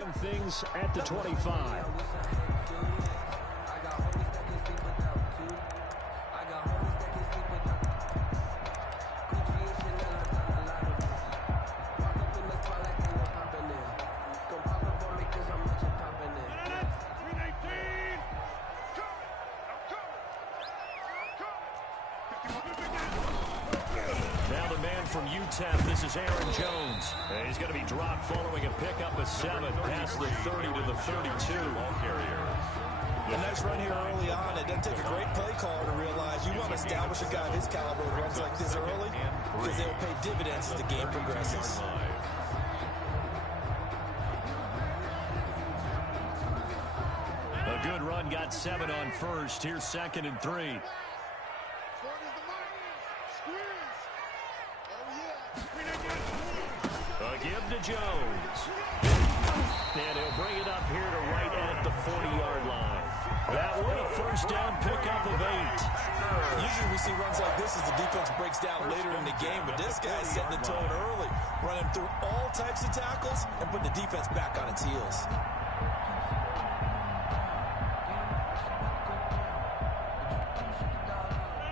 In things at the 25. From UTEP, this is Aaron Jones. He's going to be dropped following a pickup of 7 past the 30 to the 32. Ball carrier. A nice run here early on. It doesn't take a great play caller to realize you want to establish a guy of his caliber who runs like this early because they'll pay dividends as the game progresses. A good run, got 7 on first. Here's 2nd and 3. A give to Jones. And he'll bring it up here to right at the 40-yard line. That one a first down pickup of 8. Usually we see runs like this as the defense breaks down later in the game, but this guy's setting the tone early, running through all types of tackles and putting the defense back on its heels.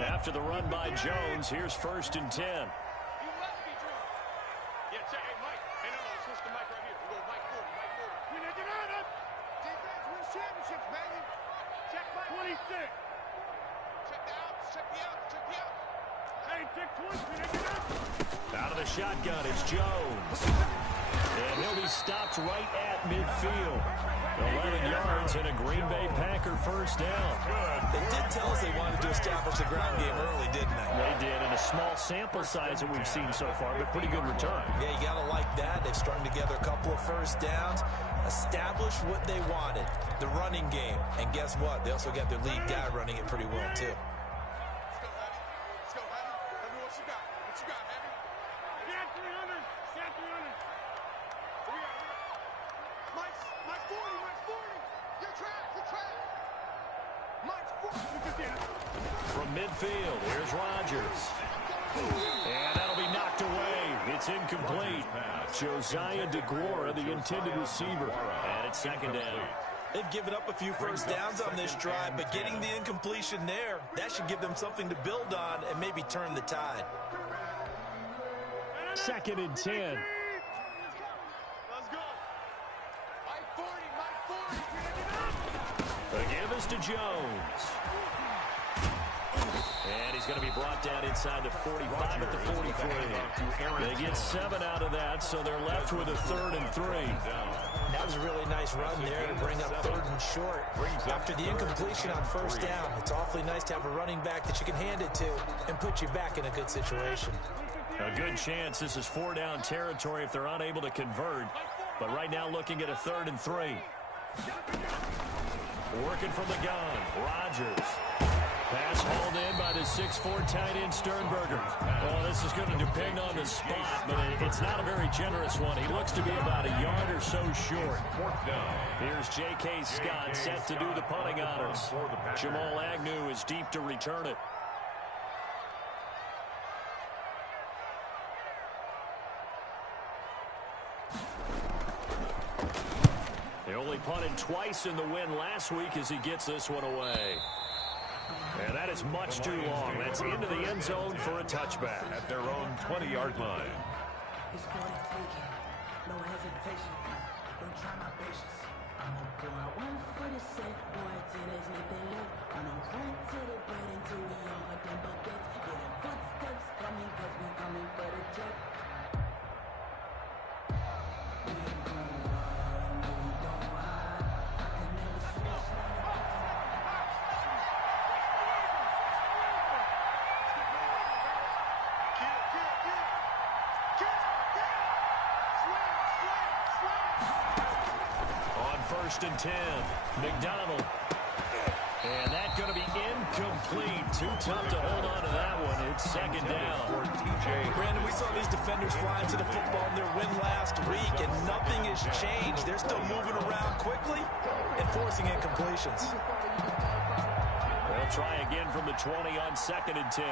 After the run by Jones, here's 1st and 10. Out of the shotgun is Jones. And he'll be stopped right at midfield. 11 yards and a Green Bay Packer first down. They did tell us they wanted to establish the ground game early, didn't they? They did, in a small sample size that we've seen so far, but pretty good return. Yeah, you got to like that. They've strung together a couple of first downs, established what they wanted, the running game. And guess what? They also got their lead guy running it pretty well, too. From midfield, here's Rodgers. And that'll be knocked away. It's incomplete. Josiah DeGuara, the intended receiver. And it's 2nd down. They've given up a few first downs on this drive, but getting the incompletion there, that should give them something to build on and maybe turn the tide. 2nd and 10. The give is to Jones. And he's going to be brought down inside the 45 at the 43. They get 7 out of that, so they're left with a 3rd and 3. That was a really nice run there to bring up 3rd and short. After the incompletion on first down, it's awfully nice to have a running back that you can hand it to and put you back in a good situation. A good chance this is 4-down territory if they're unable to convert. But right now looking at a 3rd and 3. Working from the gun, Rodgers. Pass hauled in by the 6'4" tight end Sternberger. Well, this is going to depend on the spot, but it's not a very generous one. He looks to be about a yard or so short. Here's J.K. Scott set to do the punting honors. Jamal Agnew is deep to return it. They only punted twice in the win last week as he gets this one away. And that is much too long. That's into the end zone for a touchback. At their own 20-yard line. It's for the taking. No hesitation. Don't try my patience. I'm a boy, one for the set. Boy, till there's nothing left. I'm a run to the bread until we all got them buckets. Yeah, the footsteps coming, cause we coming for the jet. We ain't gonna run, no, we don't hide. I can never switch now. On 1st and 10, McDonald. And that's going to be incomplete. Too tough to hold on to that one. It's 2nd down. Brandon, we saw these defenders flying to the football in their win last week, and nothing has changed. They're still moving around quickly and forcing incompletions. They'll try again from the 20 on 2nd and 10.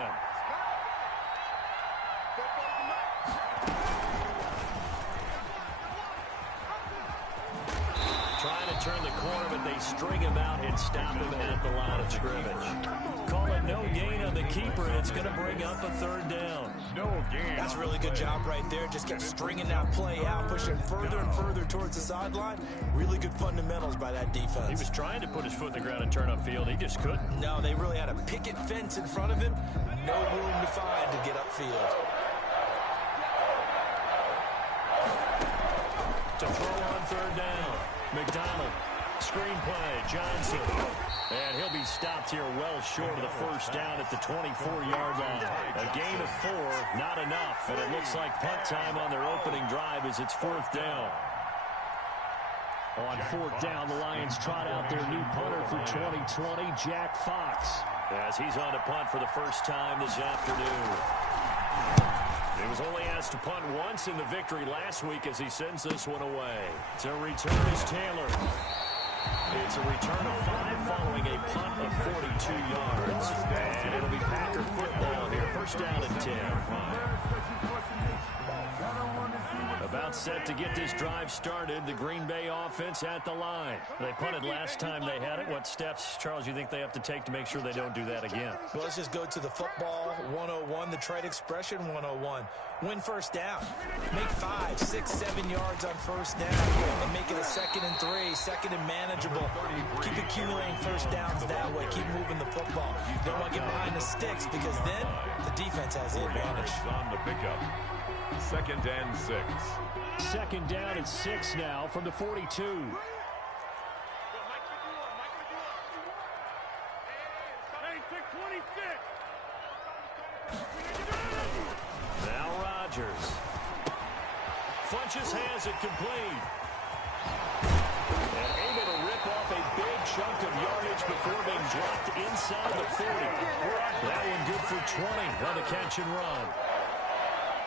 turn the corner, but they string him out and stop him at the line of scrimmage. Call it no gain on the keeper, and it's going to bring up a third down. No gain. That's a really good job right there. Just kept stringing that play out, pushing further and further towards the sideline. Really good fundamentals by that defense. He was trying to put his foot in the ground and turn upfield. He just couldn't. No, they really had a picket fence in front of him. No room to find to get upfield. To throw on third down. McDonald. Screenplay. Johnson. And he'll be stopped here well short of the first down at the 24-yard line. A gain of 4, not enough. And it looks like punt time on their opening drive as it's fourth down. On fourth down, the Lions trot out their new punter for 2020, Jack Fox, as he's on to punt for the first time this afternoon. He was only asked to punt once in the victory last week as he sends this one away. To return is Taylor. It's a return of 5 following a punt of 42 yards. And it'll be Packer football here. First down and 10. About set to get this drive started. The Green Bay offense at the line. They punted last time they had it. What steps, Charles, you think they have to take to make sure they don't do that again? Well, let's just go to the football 101, the trade expression 101. Win first down. Make 5, 6, 7 yards on first down and make it a 2nd and 3, 2nd and manageable. Keep accumulating first downs that way. Keep moving the football. You don't want to get behind the sticks because then the defense has the advantage. On the pickup. 2nd and 6. Second down and 6 now from the 42. Now Rodgers. Funches has it complete. And able to rip off a big chunk of yardage before being dropped inside the 40. That one good for 20 on the catch and run.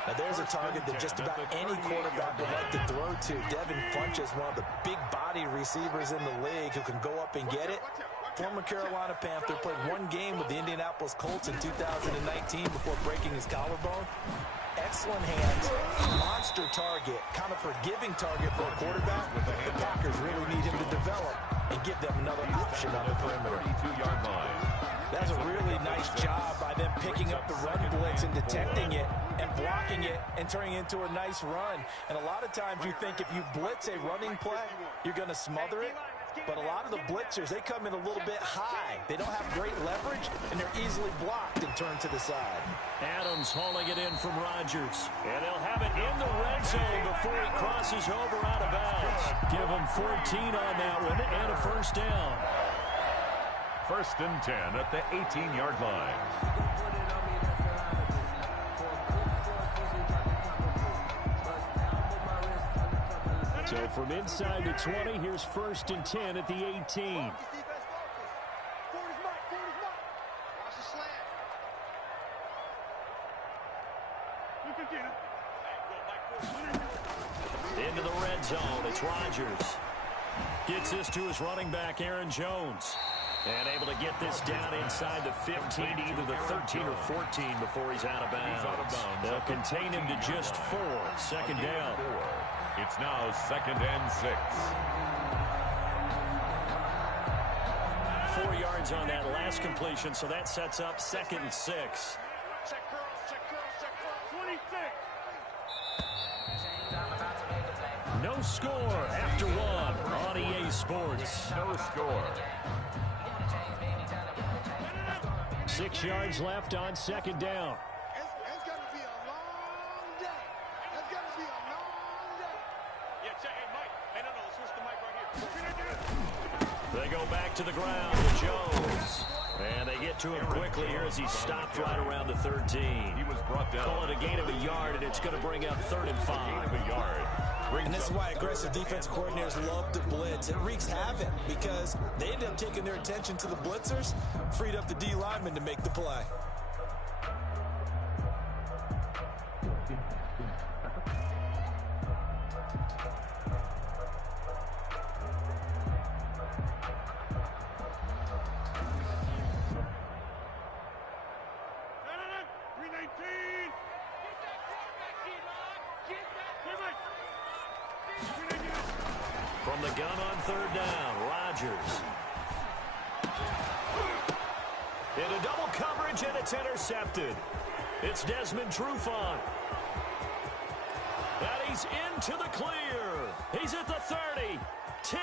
Now there's a target that just about any quarterback would like to throw to. Devin Funches, one of the big body receivers in the league who can go up and get it. Former Carolina Panther, played 1 game with the Indianapolis Colts in 2019 before breaking his collarbone. Excellent hands, monster target, kind of forgiving target for a quarterback. The Packers really need him to develop and give them another option on the perimeter. 32-yard line. That's a really nice job by them picking up the run blitz and detecting it and blocking it and turning it into a nice run. And a lot of times you think if you blitz a running play, you're going to smother it. But a lot of the blitzers, they come in a little bit high. They don't have great leverage, and they're easily blocked and turned to the side. Adams hauling it in from Rodgers. And they'll have it in the red zone before he crosses over out of bounds. Give him 14 on that one and a first down. 1st and 10 at the 18-yard line. So from inside the 20, here's 1st and 10 at the 18. Into the red zone, it's Rodgers. Gets this to his running back, Aaron Jones. And able to get this down inside the 15, either the 13 or 14 before he's out of bounds. They'll contain him to just 4. Second down. It's now 2nd and 6. 4 yards on that last completion, so that sets up 2nd and 6. No score after 1 on EA Sports. No score. 6 yards left on 2nd down. It's going to be a long day. It's going to be a long day. Yeah, check. Hey, Mike. Hey, no, switch the mic right here. They go back to the ground with Jones. And they get to him quickly here as he stopped right around the 13. He was brought down. Call it a gain of a yard, and it's going to bring up 3rd and 5. Gain of a yard. And this is why aggressive defensive coordinators love to blitz. It wreaks havoc because they end up taking their attention to the blitzers, freed up the D lineman to make the play. From the gun on third down, Rodgers. Into double coverage, and it's intercepted. It's Desmond Trufant. And he's into the clear. He's at the 30, 10.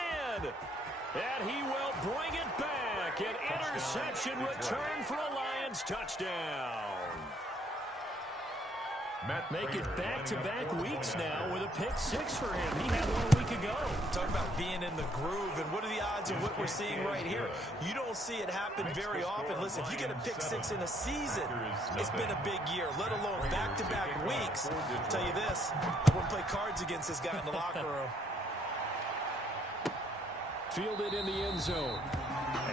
And he will bring it back. An interception return for a Lions touchdown. Make it back-to-back weeks now with a pick six for him. He had 1 week ago. Talk about being in the groove, and what are the odds of what we're seeing right here? You don't see it happen very often. Listen, if you get a pick six in a season, it's been a big year, let alone back-to-back weeks. I'll tell you this, I wouldn't play cards against this guy in the locker room. Fielded in the end zone.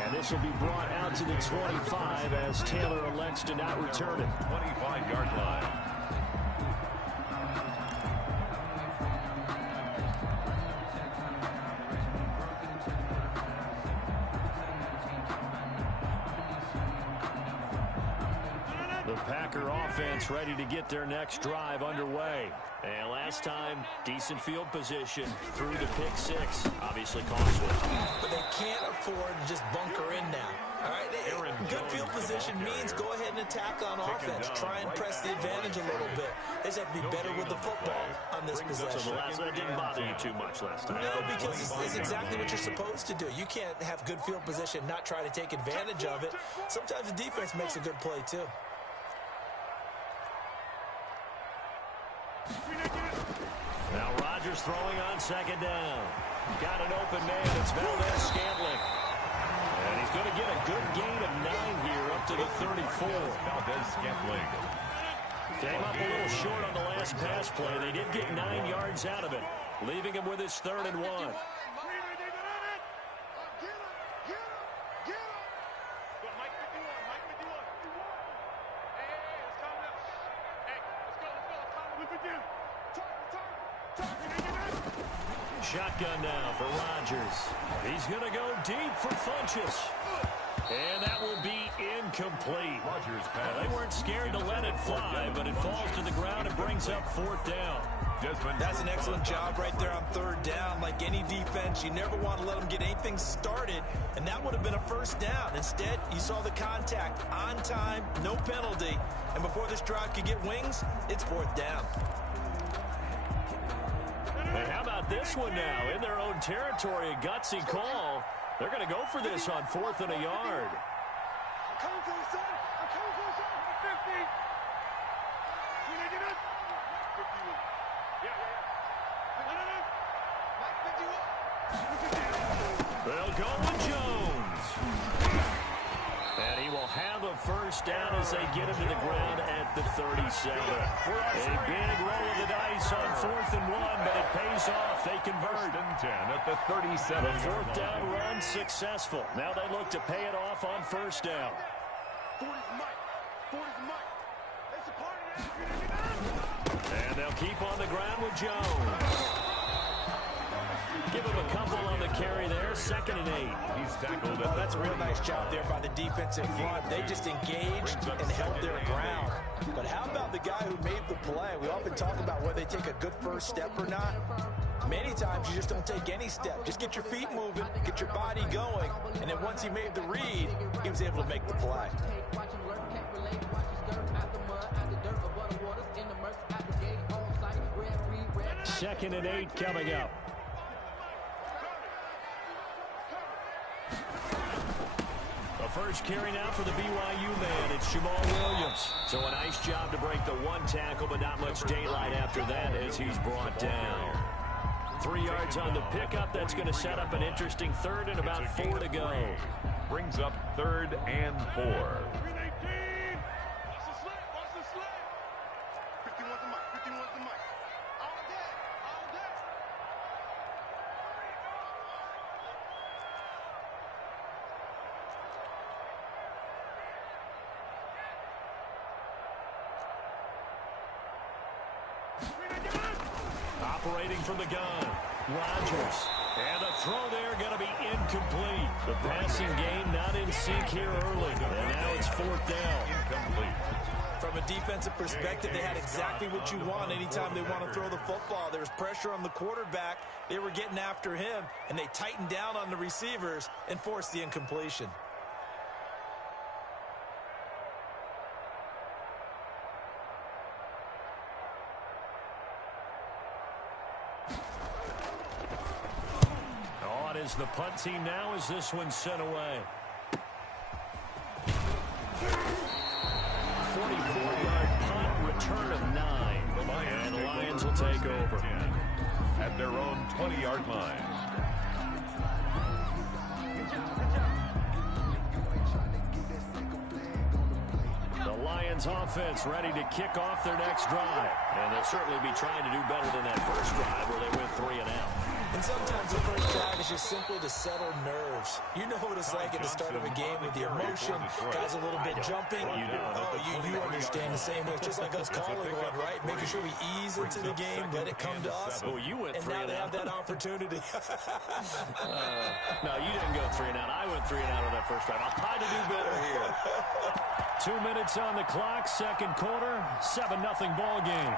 And this will be brought out to the 25 as Taylor elects to not return it. 25-yard line. The Packer offense ready to get their next drive underway. And last time, decent field position through to pick six. Obviously costly. But they can't afford to just bunker in now. All right, good field position means go ahead and attack on offense. Try and press the advantage a little bit. They just have to be better with the football on this possession. That didn't bother you too much last time. No, because it's exactly what you're supposed to do. You can't have good field position, not try to take advantage of it. Sometimes the defense makes a good play, too. Now Rodgers throwing on second down. Got an open man. It's Valdez-Scantling. And he's going to get a good gain of 9 here up to the 34. Valdez-Scantling. Came up a little short on the last pass play. They did get 9 yards out of it, leaving him with his 3rd and 1. Shotgun now for Rodgers. He's going to go deep for Funchess. And that will be incomplete. They weren't scared to let it fly, but it falls to the ground and brings up 4th down. That's an excellent job right there on 3rd down. Like any defense, you never want to let them get anything started, and that would have been a 1st down. Instead, you saw the contact on time, no penalty, and before this drive could get wings, it's 4th down. And how about this one now? In their own territory, a gutsy call. They're going to go for this on 4th and a yard. I'm coming for you, son. I'm coming for you, son. 50. When they get it? 51. Yeah. They'll go with Jones. And he will have a 1st down as they get him to the ground at the 37. A big roll of the dice on 4th and 1, but it pays off. They convert. 1st and 10 at the 37. The 4th down run successful. Now they look to pay it off on 1st down. 40's Mike. 40's Mike. It's a party. And they'll keep on the ground with Jones. Give him a couple on the carry there. 2nd and 8. He's tackled at That's a real nice job there by the defense in front. They just engaged and held their ground. But how about the guy who made the play? We often talk about whether they take a good 1st step or not. Many times you just don't take any step. Just get your feet moving, get your body going, and then once he made the read, he was able to make the play. 2nd and 8 coming up. The first carry now for the BYU man. It's Jamal Williams. So a nice job to break the 1 tackle, but not much daylight after that as he's brought down. 3 yards on the pickup. That's going to set up an interesting 3rd and about 4 to go. Brings up 3rd and 4. 318. Watch the slip. Watch the slip. 51's the mic. 51's the mic. All day. All day. Operating from the gun, Rodgers. And the throw there going to be incomplete. The passing game not in sync here early. And now it's 4th down. Incomplete. From a defensive perspective, they had exactly what you want anytime they want to throw the football. There was pressure on the quarterback. They were getting after him, and they tightened down on the receivers and forced the incompletion. On is the punt team now as this one's sent away. 44-yard punt, return of 9. And the Lions will take over. At their own 20-yard line. The Lions offense ready to kick off their next drive. And they'll certainly be trying to do better than that first drive where they went 3 and out. And sometimes the first drive is just simply to settle nerves. You know what it's like at the start of a game with the emotion, guys a little bit jumping. You understand the same way. It's just like us calling one, right? Making sure we ease into the game, let it come to us. Oh, you went 3 and now they out. have that opportunity. No, you didn't go 3 and out. I went 3 and out on that first drive. I'll try to do better here. 2 minutes on the clock, second quarter, 7-0 ball game.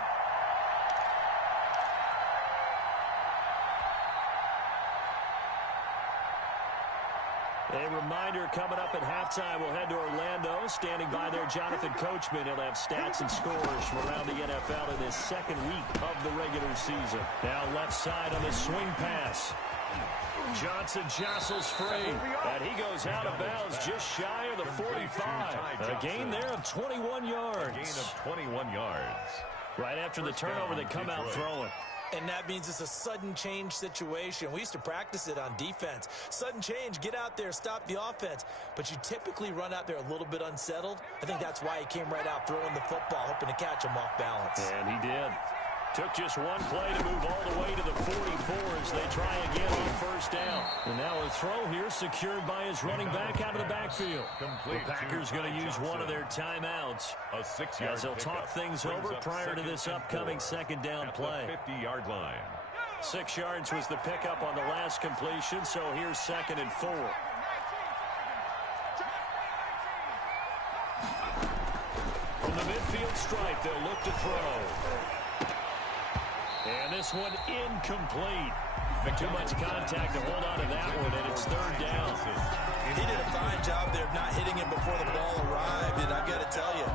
A reminder coming up at halftime, we'll head to Orlando. Standing by there, Jonathan Coachman. He'll have stats and scores from around the NFL in this second week of the regular season. Now left side on the swing pass. Johnson jostles free, and he goes out of bounds just shy of the 45. A gain there of 21 yards. A gain of 21 yards. Right after the turnover, they come out throwing. And that means it's a sudden change situation. We used to practice it on defense. Sudden change, get out there, stop the offense. But you typically run out there a little bit unsettled. I think that's why he came right out throwing the football, hoping to catch him off balance. And he did. Took just one play to move all the way to the 44 as they try again on first down. And now a throw here secured by his running back out of the backfield. The Packers going to use one of their timeouts as they'll talk things over prior to this upcoming second down play. 50-yard line. 6 yards was the pickup on the last completion, so here's 2nd and 4. From the midfield stripe, they'll look to throw. And this one incomplete. Too much contact to hold on to that one, and it's 3rd down. He did a fine job there of not hitting him before the ball arrived, and I've got to tell you,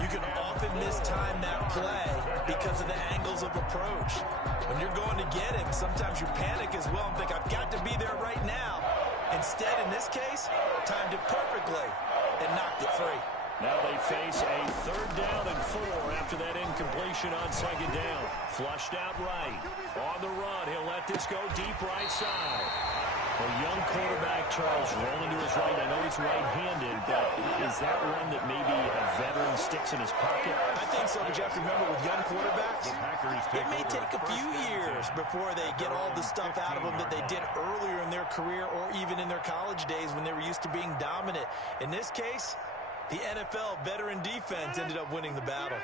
you can often mistime that play because of the angles of approach. When you're going to get him, sometimes you panic as well and think, I've got to be there right now. Instead, in this case, timed it perfectly and knocked it free. Now they face a 3rd down and 4 after that incompletion on 2nd down. Flushed out right. On the run, he'll let this go deep right side. A young quarterback, Charles, rolling to his right. I know he's right-handed, but is that one that maybe a veteran sticks in his pocket? I think so, but you have to remember with young quarterbacks, it may take a few years before they get all the stuff out of them that they did earlier in their career or even in their college days when they were used to being dominant. In this case, the NFL veteran defense ended up winning the battle.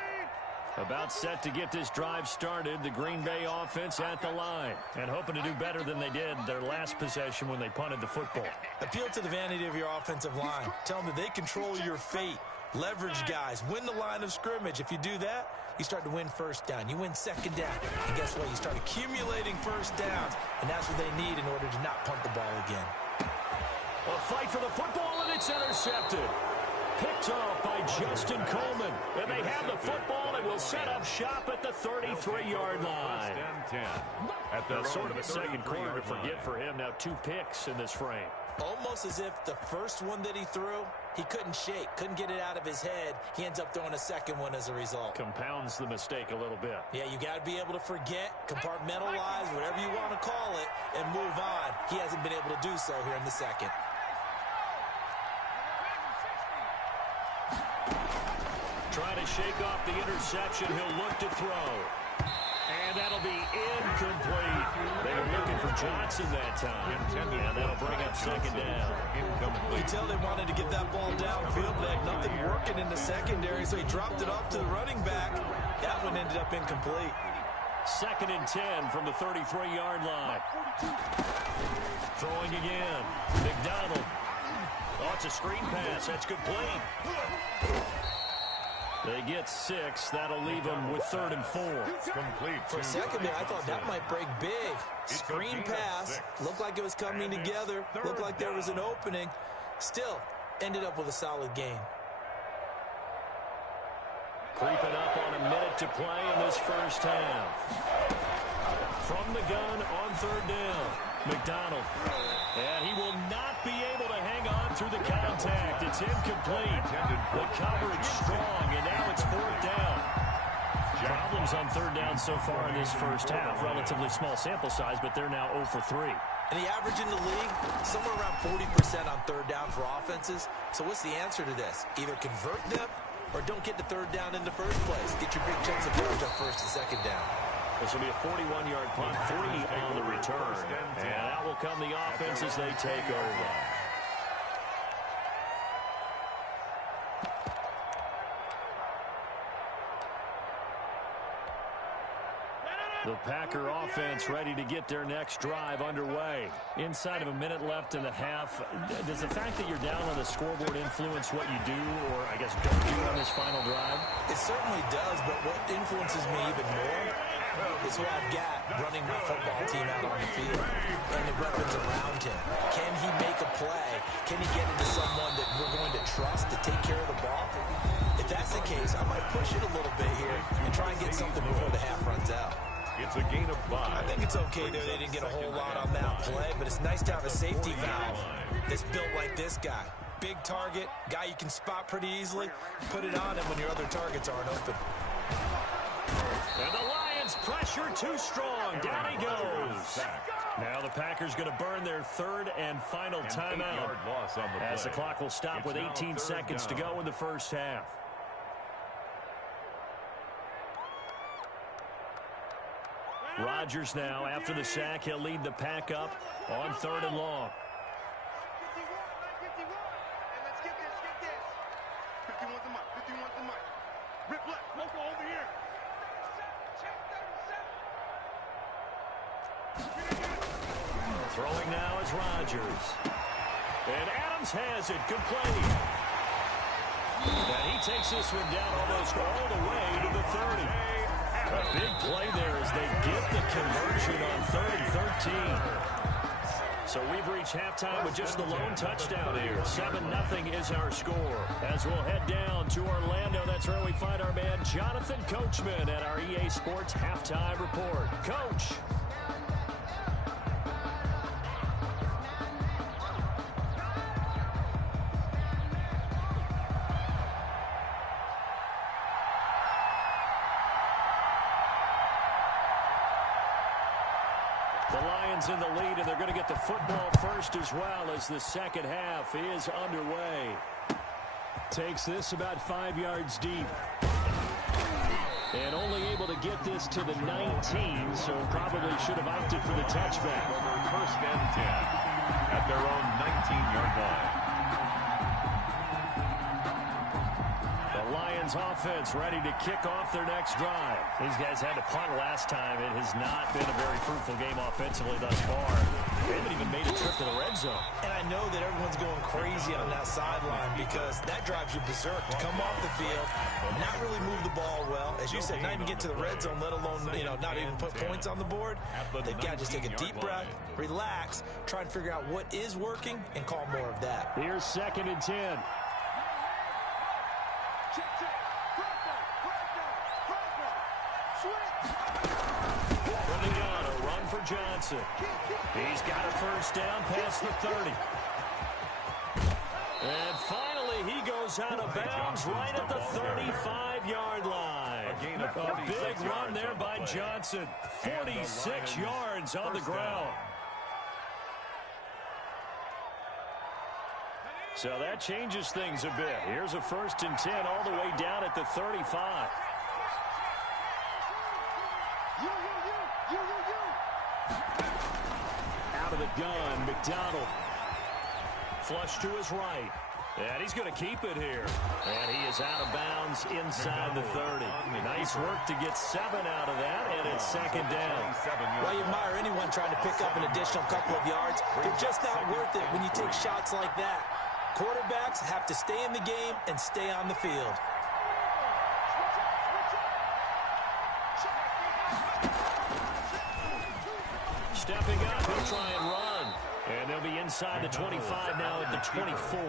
About set to get this drive started, the Green Bay offense at the line and hoping to do better than they did their last possession when they punted the football. Appeal to the vanity of your offensive line. Tell them that they control your fate. Leverage guys. Win the line of scrimmage. If you do that, you start to win first down. You win second down. And guess what? You start accumulating first downs, and that's what they need in order to not punt the ball again. A fight for the football, and it's intercepted. Picked off by Justin Coleman. And they have the football and will set up shop at the 33-yard line. That's sort of a second quarter to forget for him. Now 2 picks in this frame. Almost as if the first one that he threw, he couldn't shake, couldn't get it out of his head. He ends up throwing a second one as a result. Compounds the mistake a little bit. Yeah, you got to be able to forget, compartmentalize, whatever you want to call it, and move on. He hasn't been able to do so here in the second. Trying to shake off the interception. He'll look to throw. And that'll be incomplete. They were looking for Johnson that time. And that'll bring up 2nd down. You tell they wanted to get that ball downfield, but they had nothing working in the secondary, so he dropped it off to the running back. That one ended up incomplete. 2nd and 10 from the 33-yard line. Throwing again. McDonald. Oh, it's a screen pass. That's good play. They get 6. That'll leave them with 3rd and 4. Complete. For a second there, I thought that might break big. Screen pass. Looked like it was coming together. Looked like there was an opening. Still, ended up with a solid gain. Creeping up on a minute to play in this first half. From the gun on 3rd down. McDonald. And he will not be able to hang on through the contact. It's incomplete. The coverage strong, and now it's 4th down. Problems on 3rd down so far in this first half. Relatively small sample size, but they're now 0 for 3. And the average in the league, somewhere around 40% on 3rd down for offenses. So what's the answer to this? Either convert them or don't get to 3rd down in the first place. Get your big chunks of yardage on 1st and 2nd down. This will be a 41-yard punt, 3 on the return. And out will come the offense as they take over. The Packer offense ready to get their next drive underway. Inside of a minute left in the half, does the fact that you're down on the scoreboard influence what you do, or I guess don't do on this final drive? It certainly does, but what influences me even more is who I've got running my football team out on the field and the weapons around him. Can he make a play? Can he get into someone that we're going to trust to take care of the ball? If that's the case, I might push it a little bit here and try and get something before the half runs out. It's a gain of 5. I think it's okay there. They didn't get a whole lot on that play, but it's nice to have a safety valve that's built like this guy. Big target, guy you can spot pretty easily. Put it on him when your other targets aren't open. And the Lions pressure too strong. Down he goes. Now the Packers going to burn their 3rd and final timeout as the clock will stop with 18 seconds to go in the first half. Rodgers now, after the sack, he'll lead the pack up on 3rd and long. 51, and let's get this. 51's the mic, 51's the mic. Rip left, Loco over here. Throwing now is Rodgers. And Adams has it, complete. And he takes this one down almost all the way to the 30. A big play there as they get the conversion on 3rd and 13. So we've reached halftime with just the lone touchdown here. 7-0 is our score. As we'll head down to Orlando, that's where we find our man Jonathan Coachman at our EA Sports Halftime Report. Coach. The Lions in the lead, and they're going to get the football first as well as the second half is underway. Takes this about 5 yards deep. And only able to get this to the 19, so probably should have opted for the touchback. First and 10 at their own 19-yard line. The Lions offense ready to kick off their next drive. These guys had to punt last time. It has not been a very fruitful game offensively thus far. They haven't even made a trip to the red zone. And I know that everyone's going crazy on that sideline because that drives you berserk to come off the field, not really move the ball well. As you said, not even get to the red zone, let alone, not even put points on the board. They've got to just take a deep breath, relax, try and figure out what is working, and call more of that. Here's 2nd and 10. From the gun, a run for Johnson. He's got a first down past the 30. And finally, he goes out of bounds right at the 35-yard line. A big run there by Johnson. 46 yards on the ground. So that changes things a bit. Here's a 1st and 10 all the way down at the 35. Out of the gun, McDonald. Flush to his right. And he's going to keep it here. And he is out of bounds inside the 30. Nice work to get 7 out of that, and it's 2nd down. Well, you admire anyone trying to pick up an additional couple of yards. They're just not worth it when you take shots like that. Quarterbacks have to stay in the game and stay on the field. Stepping up, he'll try and run. And they'll be inside the 25 now at the 24.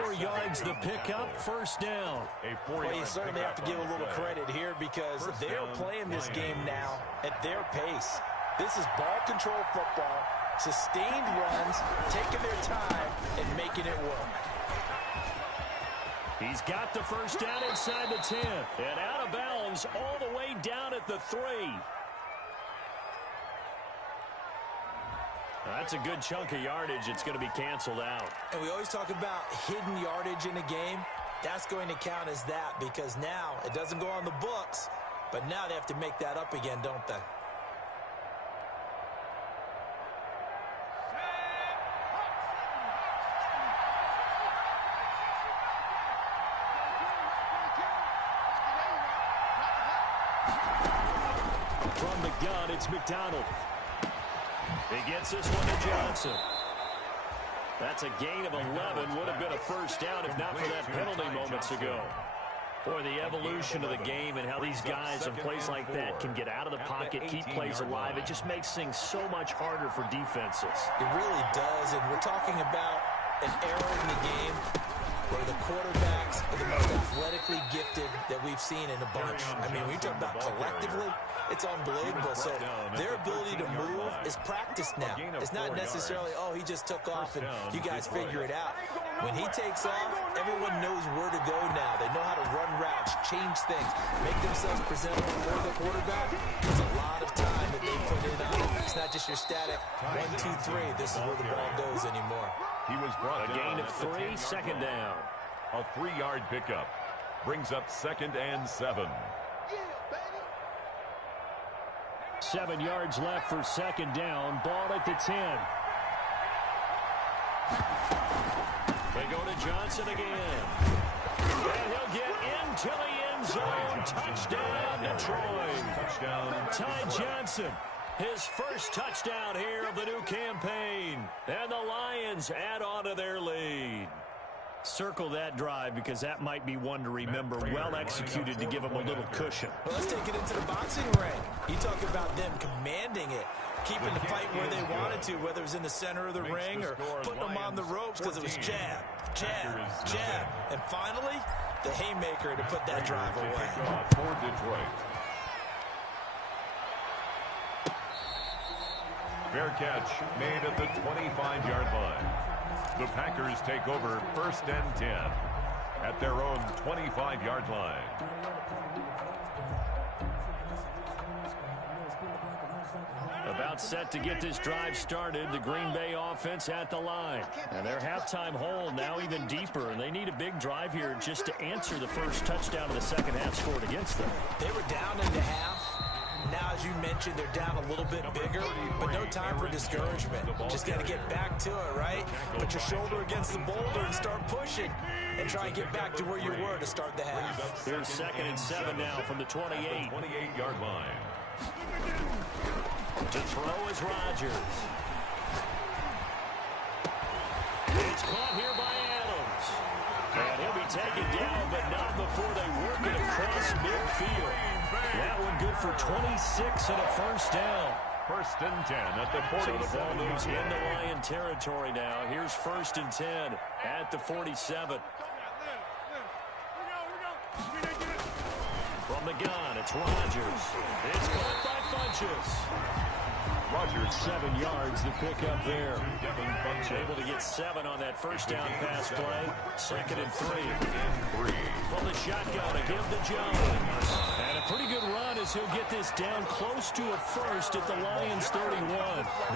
4 yards the pickup, first down. Well, you certainly have to give a little credit here because they're playing this game now at their pace. This is ball control football, sustained runs, taking their time, and making it work. He's got the first down inside the 10. And out of bounds all the way down at the 3. That's a good chunk of yardage. It's going to be canceled out. And we always talk about hidden yardage in a game. That's going to count as that because now it doesn't go on the books, but now they have to make that up again, don't they? From the gun, it's McDonald. He gets this one to Johnson. That's a gain of 11. Would have been a first down if not for that penalty moments ago. Boy, the evolution of the game and how these guys in plays like that can get out of the pocket, keep plays alive, it just makes things so much harder for defenses. It really does, and we're talking about an era in the game where the quarterbacks are the most athletically gifted that we've seen in a bunch. I mean, when you talk about collectively, it's unbelievable. So their ability to move is practiced now. It's not necessarily, oh, he just took off and you guys figure it out. When he takes off, everyone knows where to go now. They know how to run routes, change things, make themselves presentable for the quarterback. It's a lot of time that they put in on it. It's not just your static 1, 2, 3. This is where the ball goes anymore. He was brought a gain of 3, second down. A 3-yard pickup brings up 2nd and 7. 7 yards left for second down. Ball at the 10. They go to Johnson again. And he'll get into the end zone. Touchdown, Detroit. Touchdown. Ty Johnson, his first touchdown here of the new campaign. And the Lions add on to their lead. Circle that drive because that might be one to remember. Well executed to give them a little cushion. Well, let's take it into the boxing ring. You talk about them commanding it, keeping the fight where they wanted to, whether it was in the center of the ring or putting them on the ropes because it was jab, jab, jab. And finally, the haymaker to put that drive away. For Detroit. Fair catch made at the 25-yard line. The Packers take over 1st and 10 at their own 25-yard line. About set to get this drive started. The Green Bay offense at the line. And their halftime hole now even deeper. And they need a big drive here just to answer the first touchdown of the second half scored against them. They were down in the half. Now, as you mentioned, they're down a little bit bigger, but no time for discouragement. Just got to get back to it, right? Put your shoulder against the boulder and start pushing and try and get back to where you were to start the half. Here's 2nd and 7 now from the 28. 28-yard line. To throw is Rodgers. It's caught here by Adams. And he'll be taken down, but not before they work it across midfield. That one good for 26 and a first down. 1st and 10 at the 47. So the ball moves into Lion territory now. Here's 1st and 10 at the 47. From the gun, it's Rodgers. It's caught by Funchess. Rodgers 7 yards to pick up there. Able to get 7 on that first down pass play. 2nd and 3. From the shotgun, a give to Jones. And a pretty good run as he'll get this down close to a first at the Lions 31.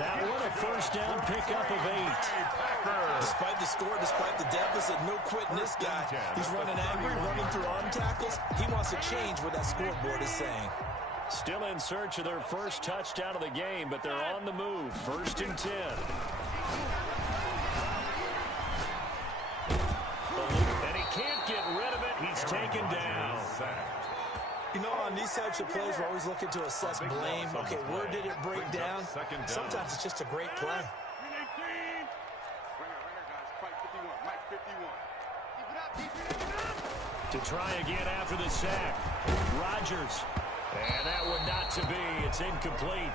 That one a first down pickup of 8. Despite the score, despite the deficit, no quitting this guy. He's running angry, running through arm tackles. He wants to change what that scoreboard is saying. Still in search of their first touchdown of the game, but they're on the move. 1st and 10. And he can't get rid of it. He's taken down. You know, on these types of plays, we're always looking to assess blame. Okay, where did it break down? Sometimes it's just a great play. To try again after the sack. Rodgers. And that one not to be. It's incomplete.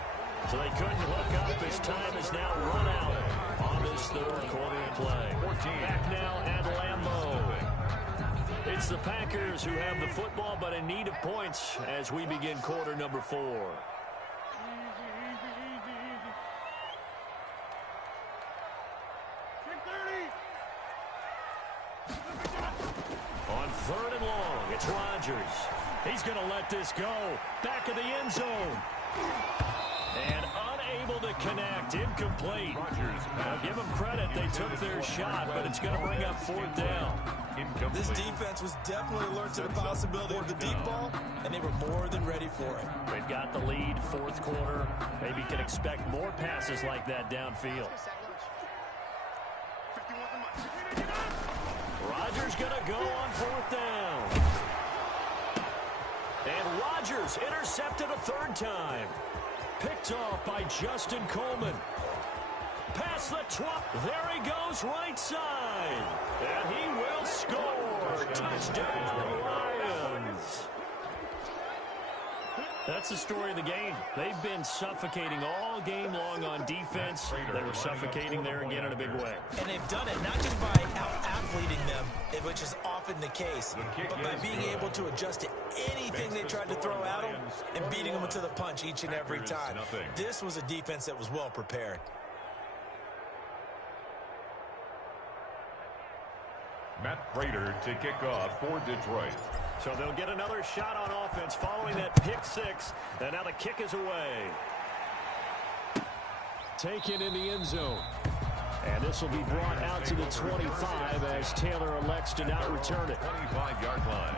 So they couldn't hook up. His time is now run out on this third quarter of play. Back now at LMA. It's the Packers who have the football, but in need of points as we begin quarter number 4. On third and long, it's Rodgers. He's going to let this go. Back of the end zone. And unable to connect. Incomplete. Now give them credit. They took their shot, but it's going to bring up fourth down. This defense was definitely alert to the possibility of the deep ball, and they were more than ready for it. They've got the lead, fourth quarter. Maybe can expect more passes like that downfield. Rodgers going to go on fourth down. And Rodgers intercepted a third time. Picked off by Justin Coleman. Past the 12. There he goes, right side. And he will score. Touchdown, Lions. That's the story of the game. They've been suffocating all game long on defense. They were suffocating there again in a big way. And they've done it not just by out-athleting them, which is often the case, but by being able to adjust to anything they tried to throw at them and beating them to the punch each and every time. This was a defense that was well prepared. Matt Prater to kick off for Detroit. So they'll get another shot on offense following that pick six. And now the kick is away. Taken in the end zone. And this will be brought out to the 25 as Taylor elects to not return it. 25-yard line.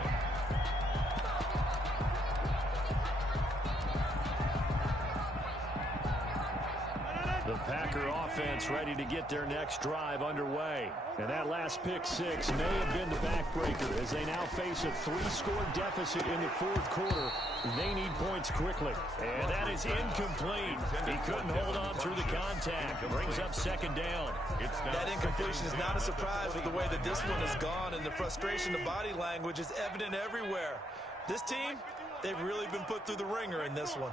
The Packer offense ready to get their next drive underway. And that last pick six may have been the backbreaker as they now face a 3-score deficit in the fourth quarter. They need points quickly. And that is incomplete. He couldn't hold on through the contact. Brings up second down. That incompletion is not a surprise with the way that this one has gone, and the frustration, the body language is evident everywhere. This team, they've really been put through the ringer in this one.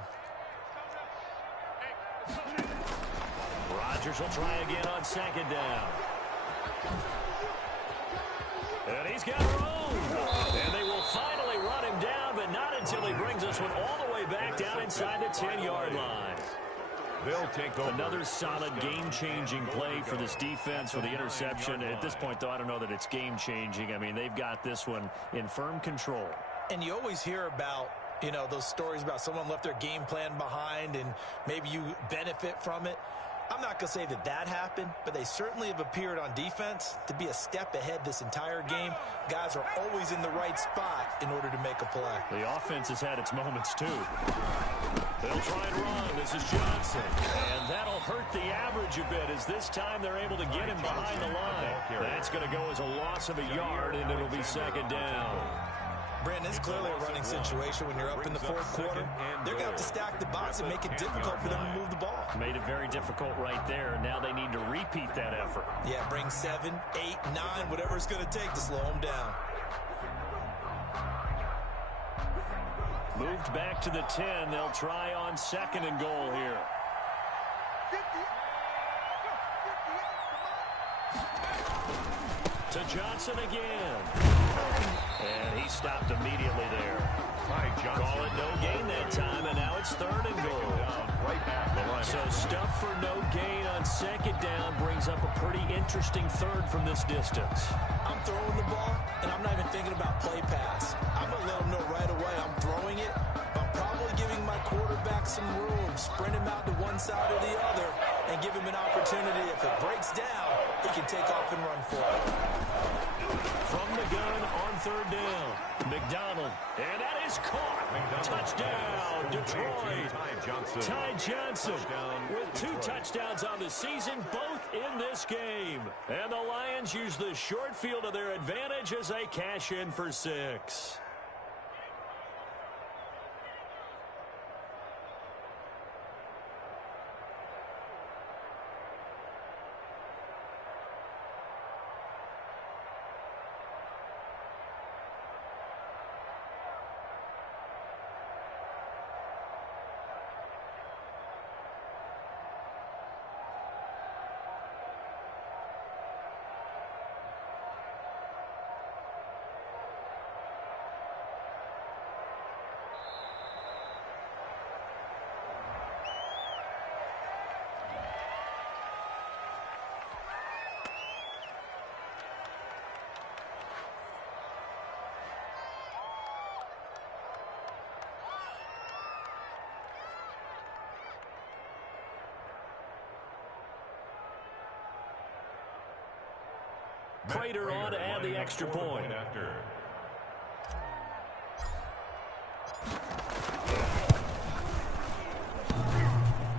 Rodgers will try again on second down. And he's got room. And they will finally run him down, but not until he brings this one all the way back down inside the 10-yard line. They'll take over. Another solid game-changing play for this defense with the interception. At this point, though, I don't know that it's game-changing. I mean, they've got this one in firm control. And you always hear about, you know, those stories about someone left their game plan behind and maybe you benefit from it. I'm not going to say that that happened, but they certainly have appeared on defense to be a step ahead this entire game. Guys are always in the right spot in order to make a play. The offense has had its moments, too. They'll try and run. This is Johnson. And that'll hurt the average a bit as this time they're able to get him behind the line. That's going to go as a loss of a yard, and it'll be second down. Brandon, it's clearly a running situation when you're up in the fourth quarter. They're going to have to stack the box and make it difficult for them to move the ball. Made it very difficult right there. Now they need to repeat that effort. Yeah, bring 7, 8, 9, whatever it's going to take to slow them down. Moved back to the 10. They'll try on second and goal here. To Johnson again. And he stopped immediately there. Call it no gain that time, and now it's third and goal. So stuff for no gain on second down brings up a pretty interesting third from this distance. I'm throwing the ball, and I'm not even thinking about play pass. I'm going to let them know right away I'm throwing it. I'm probably giving my quarterback some room, sprint him out to one side or the other, and give him an opportunity. If it breaks down, he can take off and run for it. From the gun on third down, McDonald, and that is caught. Touchdown, Detroit. Ty Johnson with 2 touchdowns on the season, both in this game. And the Lions use the short field to their advantage as they cash in for 6. Prater on to add the extra point. After.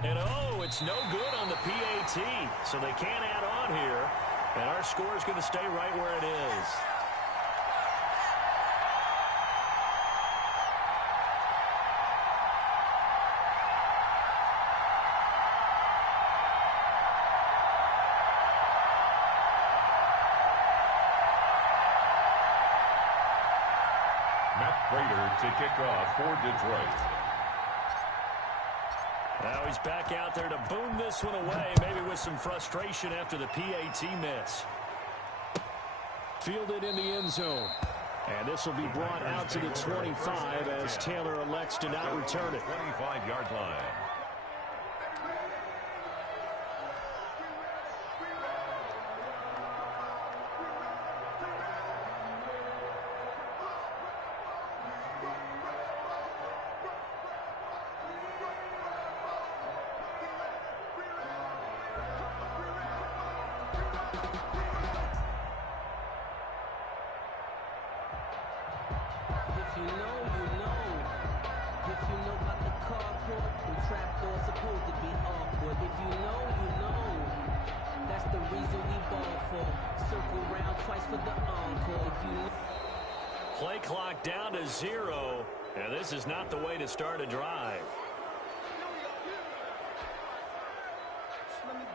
And it's no good on the PAT, so they can't add on here. And our score is going to stay right where it is. Prater to kick off for Detroit. Now he's back out there to boom this one away, maybe with some frustration after the PAT miss. Fielded in the end zone. And this will be brought out to the 25 as Taylor elects to not return it. 25-yard line. Play clock down to 0, and this is not the way to start a drive. Let me